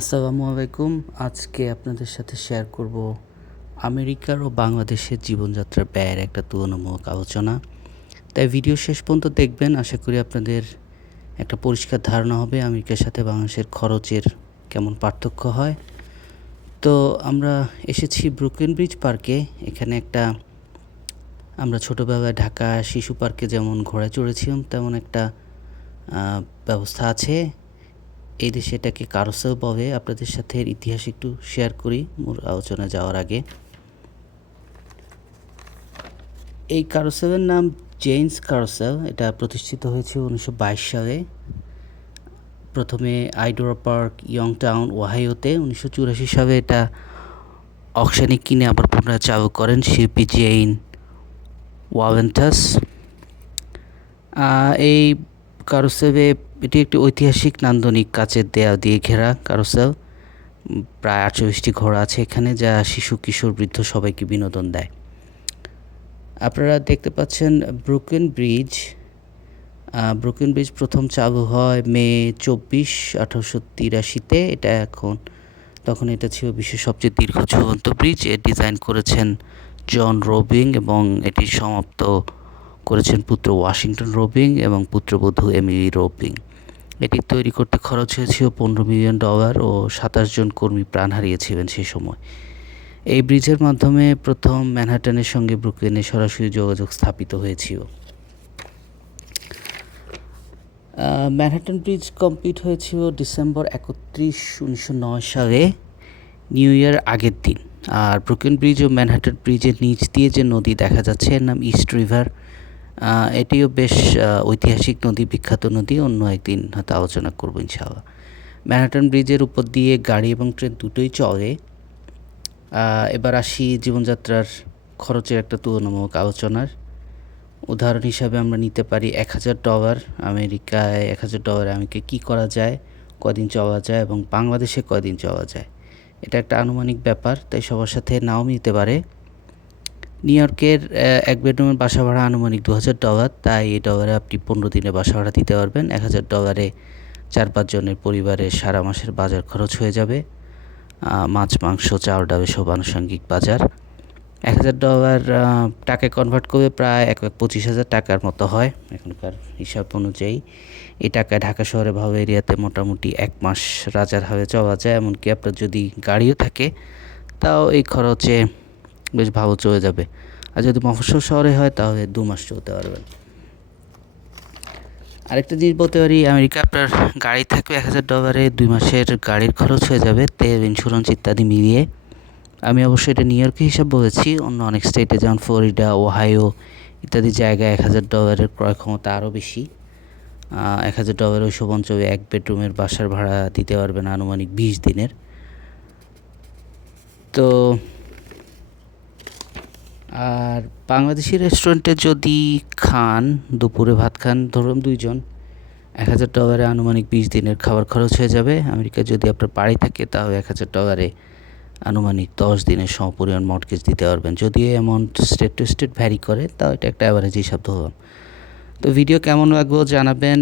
আসসালামু আলাইকুম। আজকে আপনাদের সাথে শেয়ার করব আমেরিকার ও বাংলাদেশের জীবনযাত্রার ব্যয়ের একটা তুলনামূলক আলোচনা। তাই ভিডিও শেষ পর্যন্ত দেখবেন। আশা করি আপনাদের একটা পরিষ্কার ধারণা হবে আমেরিকার সাথে বাংলাদেশের খরচের কেমন পার্থক্য হয়। তো আমরা এসেছি ব্রুকলিন ব্রিজ পার্কে। এখানে একটা আমরা ছোটোবেলায় ঢাকা শিশু পার্কে যেমন ঘোড়ায় চড়েছিলাম তেমন একটা ব্যবস্থা আছে। এই দেশে এটাকে কারুসেল বলে। আপনাদের সাথে এর ইতিহাস একটু শেয়ার করি মূল আলোচনায় যাওয়ার আগে। এই কারুসেলের নাম জেমস কারুসেল। এটা প্রতিষ্ঠিত হয়েছিল 1922 সালে। প্রথমে আইডোরা পার্ক, ইয়ংটাউন, ওহাইওতে। 1984 সালে এটা অকশনে কিনে আবার পুনরায় চালু করেন শিল্পী জেইন ওয়ালেন্টাস। এই কারুসেলে এটি একটি ঐতিহাসিক নান্দনিক কাচের দেয়াল দিয়ে ঘেরা কারুসেল। প্রায় 48টি ঘোড়া আছে এখানে, যা শিশু, কিশোর, বৃদ্ধ সবাইকে বিনোদন দেয়। আপনারা দেখতে পাচ্ছেন ব্রুকলিন ব্রিজ। ব্রুকলিন ব্রিজ প্রথম চালু হয় মে 24, 1883-তে। তখন এটা ছিল বিশ্বের সবচেয়ে দীর্ঘ ঝুলন্ত ব্রিজ। এর ডিজাইন করেছেন জন রোবিং এবং এটি সমাপ্ত করেছেন পুত্র ওয়াশিংটন রোবিং এবং পুত্রবধূ এমিলি রোবিং। এটি তৈরি করতে খরচ হয়েছিল $15 মিলিয়ন ও 27 জন কর্মী প্রাণ হারিয়েছিলেন সেই সময়। এই ব্রিজের মাধ্যমে প্রথম ম্যানহাটনের সঙ্গে ব্রুকলিনে সরাসরি যোগাযোগ স্থাপিত হয়েছিল। ম্যানহাটন ব্রিজ কমপ্লিট হয়েছিল ডিসেম্বর 31, 1909 সালে, নিউ ইয়ার আগের দিন। আর ব্রুকলিন ব্রিজ ও ম্যানহাটন ব্রিজের নিচ দিয়ে যে নদী দেখা যাচ্ছে এর নাম ইস্ট রিভার। এটিও বেশ ঐতিহাসিক নদী, বিখ্যাত নদী। অন্য একদিন হয়তো আলোচনা করবো ইনশাআল্লাহ। ম্যানহাটন ব্রিজের উপর দিয়ে গাড়ি এবং ট্রেন দুটোই চলে। এবার আসি জীবনযাত্রার খরচের একটা তুলনামূলক আলোচনার। উদাহরণ হিসাবে আমরা নিতে পারি $1000। আমেরিকায় $1000 আমাকে কী করা যায়, কদিন চলা যায় এবং বাংলাদেশে কদিন চলা যায়, এটা একটা আনুমানিক ব্যাপার, তাই সবার সাথে নাও মিলতে পারে। নিউ ইয়র্কের এক বেডরুমের বাসা ভাড়া আনুমানিক $2000। তাই এই ডলারে আপনি 15 দিনের বাসা ভাড়া দিতে পারবেন। $1000 4-5 জনের পরিবারের সারা মাসের বাজার খরচ হয়ে যাবে। মাছ, মাংস, চাল, ডাল সব আনুষঙ্গিক বাজার। $1000 টাকায় কনভার্ট করলে প্রায় 1,25,000 টাকার মতো হয় এখনকার হিসাব অনুযায়ী। এই টাকায় ঢাকা শহরে ভালো এরিয়াতে মোটামুটি 1 মাস রাজারহাটে চলা যায়। এমনকি আপনার যদি গাড়িও থাকে তাও এই খরচে বেশ ভালো চলে যাবে। আর যদি মফস্বল শহরে হয় তাহলে 2 মাস চলতে পারবেন। আরেকটা জিনিস বলতে পারি, আমেরিকা আপনার গাড়ি থাকবে $1000 2 মাসের গাড়ির খরচ হয়ে যাবে, তেল, ইন্স্যুরেন্স ইত্যাদি মিলিয়ে। আমি অবশ্যই এটা নিউ ইয়র্কের হিসাব বলেছি। অন্য অনেক স্টেটে যেমন ফ্লোরিডা, ওহাইও ইত্যাদি জায়গায় $1000 ক্রয় ক্ষমতা আরও বেশি। $1000 ওইসব অঞ্চলে এক বেডরুমের বাসার ভাড়া দিতে পারবেন আনুমানিক 20 দিনের। তো আর বাংলাদেশি রেস্টুরেন্টে যদি খান, দুপুরে ভাত খান, ধরুন 2 জন, $1000 আনুমানিক 20 দিনের খাবার খরচ হয়ে যাবে। আমেরিকায় যদি আপনার বাড়ি থাকে তাহলে $1000 আনুমানিক 10 দিনের সমপরিমাণ মর্টগেজ দিতে পারবেন। যদিও amount state to state vary করে, তাও এটা একটা অ্যাভারেজ হিসাব ধরলাম। তো ভিডিও কেমন লাগলো জানাবেন।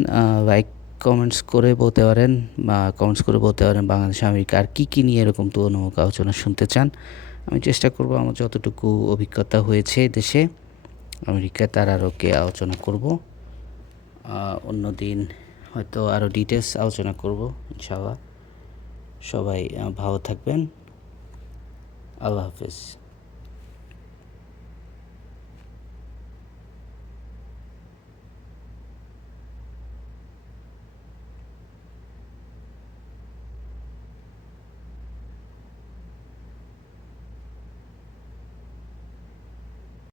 লাইক কমেন্টস করে বলতে পারেন বাংলাদেশ আমেরিকা আর কী নিয়ে এরকম তুলনামূলক আলোচনা শুনতে চান। আমি চেষ্টা করব আমার যতটুকু অভিজ্ঞতা হয়েছে দেশে আমেরিকায় তার আরও আলোচনা করব। অন্য দিন হয়তো আরও ডিটেলস আলোচনা করব ইনশাআল্লাহ। সবাই ভালো থাকবেন। আল্লাহ হাফেজ।